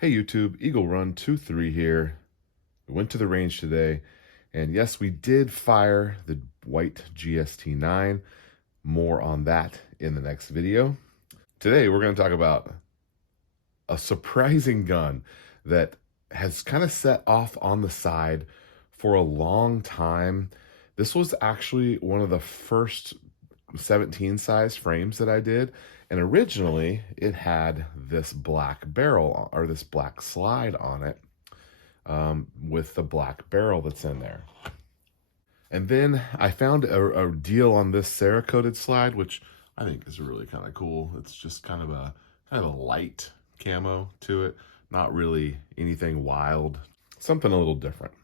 Hey YouTube, Eagle Run 23 here. We went to the range today, and yes, we did fire the white GST9. More on that in the next video. Today we're going to talk about a surprising gun that has kind of set off on the side for a long time. This was actually one of the first 17 size frames that I did, and originally it had this black barrel or this black slide on it, with the black barrel that's in there. And then I found a deal on this Cerakoted slide, which I think is really kind of cool. It's just kind of a light camo to it, not really anything wild, something a little different.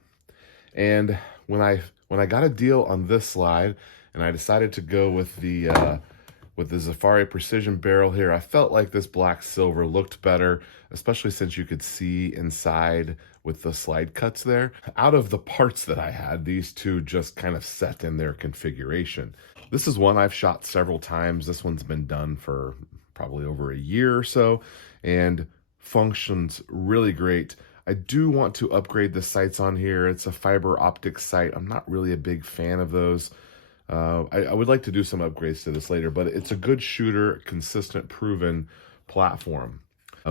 And when I got a deal on this slide, and I decided to go with the Safari Precision barrel here, I felt like this black silver looked better, especially since you could see inside with the slide cuts there. Out of the parts that I had, these two just kind of set in their configuration. This is one I've shot several times. This one's been done for probably over a year or so and functions really great. I do want to upgrade the sights on here. It's a fiber optic sight. I'm not really a big fan of those. I would like to do some upgrades to this later, but it's a good shooter, consistent, proven platform.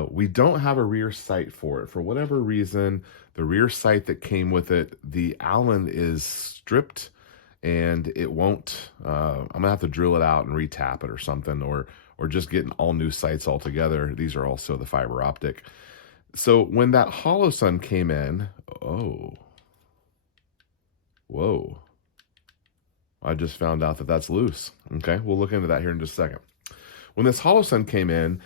We don't have a rear sight for it. For whatever reason, the rear sight that came with it, the Allen is stripped and it won't. I'm gonna have to drill it out and retap it or something, or just get all new sights altogether. These are also the fiber optic. So when that Holosun came in, oh, whoa. I just found out that that's loose. Okay, we'll look into that here in just a second. When this Holosun came in,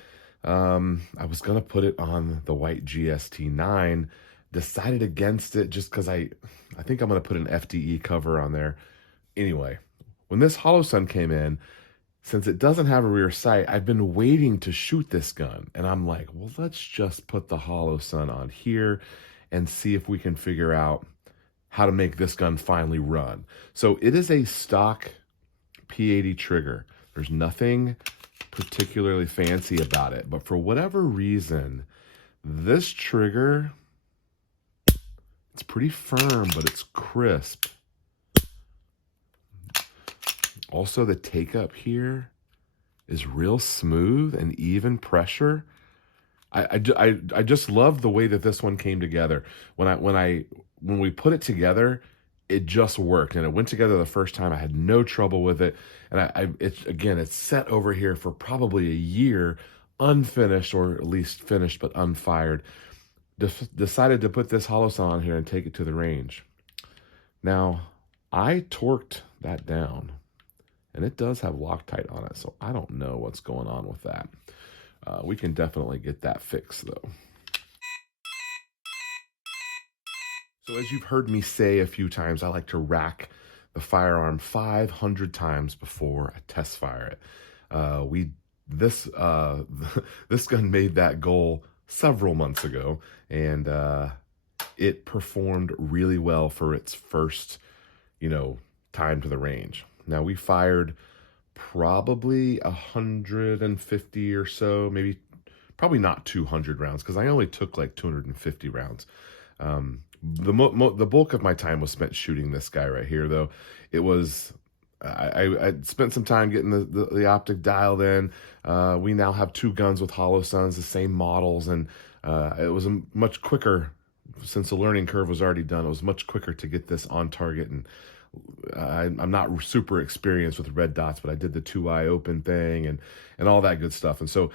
I was going to put it on the white GST9, decided against it just because I think I'm going to put an FDE cover on there. Anyway, when this Holosun came in, since it doesn't have a rear sight, I've been waiting to shoot this gun. And I'm like, well, let's just put the Holosun on here and see if we can figure out how to make this gun finally run. So it is a stock P80 trigger. There's nothing particularly fancy about it, but for whatever reason, this trigger, it's pretty firm, but it's crisp. Also, the take up here is real smooth and even pressure. I just love the way that this one came together. When we put it together, it just worked, and it went together the first time. I had no trouble with it, and it's set over here for probably a year, unfinished, or at least finished but unfired. Decided to put this Holosun on here and take it to the range. Now, I torqued that down, and it does have Loctite on it, so I don't know what's going on with that. We can definitely get that fixed, though. So as you've heard me say a few times, I like to rack the firearm 500 times before I test fire it. This gun made that goal several months ago, and it performed really well for its first, time to the range. Now we fired probably 150 or so, probably not 200 rounds, because I only took like 250 rounds. The bulk of my time was spent shooting this guy right here, though. It was I spent some time getting the optic dialed in. We now have two guns with Holosuns, the same models, and it was much quicker since the learning curve was already done. It was much quicker to get this on target, and I'm not super experienced with red dots, but I did the 2-eye open thing and all that good stuff, and so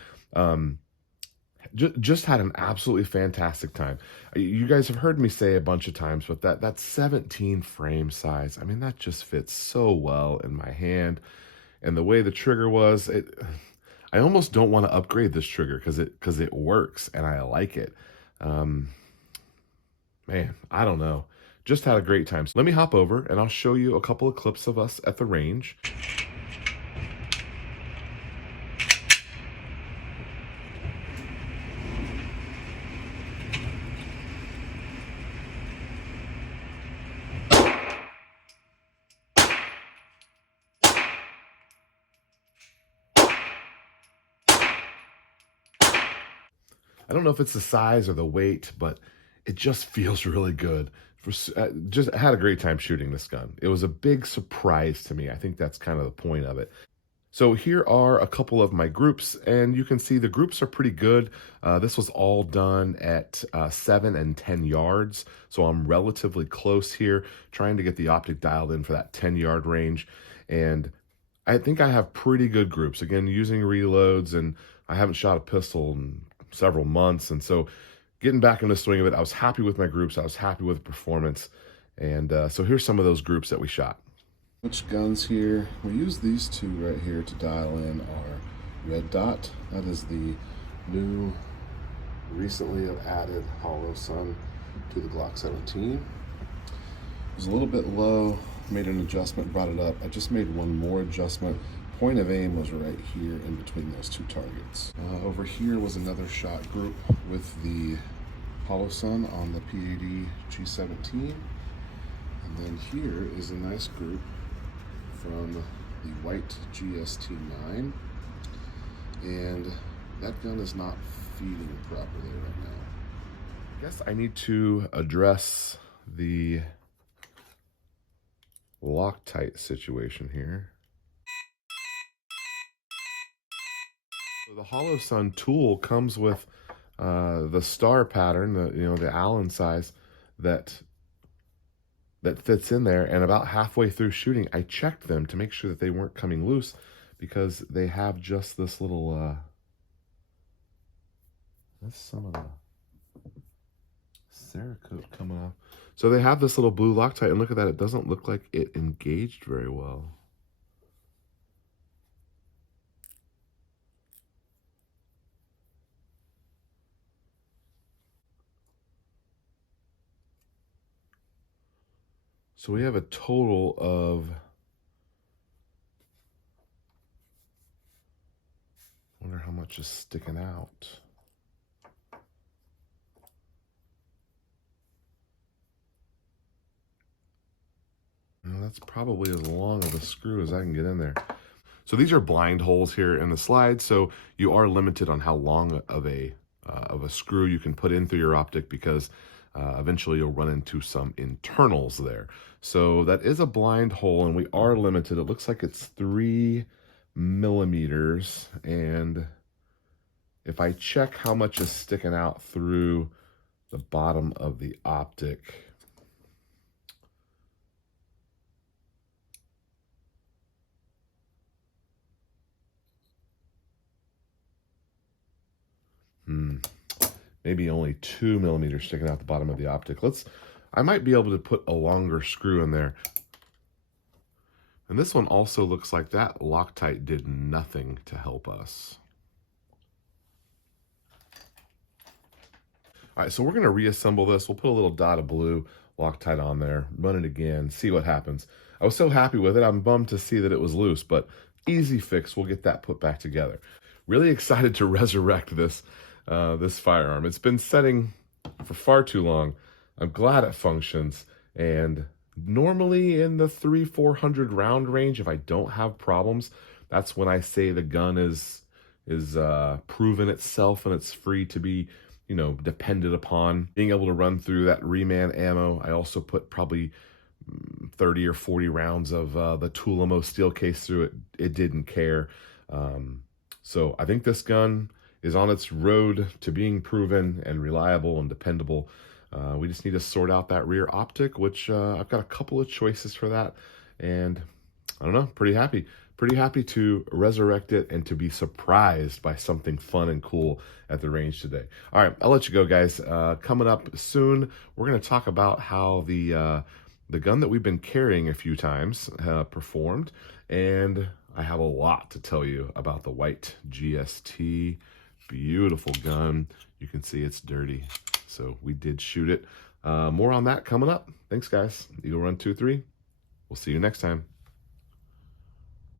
just had an absolutely fantastic time. You guys have heard me say a bunch of times, but that 17 frame size, I mean, that just fits so well in my hand, and the way the trigger was, I almost don't want to upgrade this trigger because it works and I like it. Man, I don't know. Just had a great time. So let me hop over and I'll show you a couple of clips of us at the range. I don't know if it's the size or the weight, but it just feels really good. Just had a great time shooting this gun. It was a big surprise to me. I think that's kind of the point of it. So here are a couple of my groups, and you can see the groups are pretty good. This was all done at 7 and 10 yards, so I'm relatively close here, trying to get the optic dialed in for that 10-yard range. And I think I have pretty good groups. Again, using reloads, and I haven't shot a pistol in several months, and so getting back in the swing of it, I was happy with my groups. I was happy with the performance, and so here's some of those groups that we shot. Which guns here? We use these two right here to dial in our red dot. That is the new, recently added hollow sun to the Glock 17. It was a little bit low, made an adjustment, brought it up. I just made one more adjustment. Point of aim was right here in between those two targets. Over here was another shot group with the hollow sun on the P80 G17. And then here is a nice group from the white GST9, and that gun is not feeding properly right now. I guess I need to address the Loctite situation here. So the hollow sun tool comes with the star pattern, the Allen size that fits in there, and about halfway through shooting, I checked them to make sure that they weren't coming loose, because they have just this little, that's some of the Cerakote coming off. So they have this little blue Loctite, and look at that, it doesn't look like it engaged very well. So we have a total of, I wonder how much is sticking out. And that's probably as long of a screw as I can get in there. So these are blind holes here in the slide, so you are limited on how long of a screw you can put in through your optic, because eventually you'll run into some internals there. So that is a blind hole, and we are limited. It looks like it's 3 millimeters, and if I check how much is sticking out through the bottom of the optic, maybe only 2 millimeters sticking out the bottom of the optic. I might be able to put a longer screw in there. And this one also looks like that Loctite did nothing to help us. All right, so we're gonna reassemble this. We'll put a little dot of blue Loctite on there, run it again, see what happens. I was so happy with it. I'm bummed to see that it was loose, but easy fix. We'll get that put back together. Really excited to resurrect this firearm. It's been setting for far too long. I'm glad it functions, and normally in the 300-400 round range, if I don't have problems, that's when I say the gun is proven itself and it's free to be, depended upon. Being able to run through that reman ammo. I also put probably 30 or 40 rounds of the Tulamo steel case through it. It didn't care. So I think this gun is on its road to being proven and reliable and dependable. We just need to sort out that rear optic, which I've got a couple of choices for that. And I don't know, pretty happy. Pretty happy to resurrect it and to be surprised by something fun and cool at the range today. All right, I'll let you go, guys. Coming up soon, we're going to talk about how the gun that we've been carrying a few times performed. And I have a lot to tell you about the white GST. Beautiful gun. You can see it's dirty. So we did shoot it. More on that coming up. Thanks, guys. Eagle Run 23. We'll see you next time.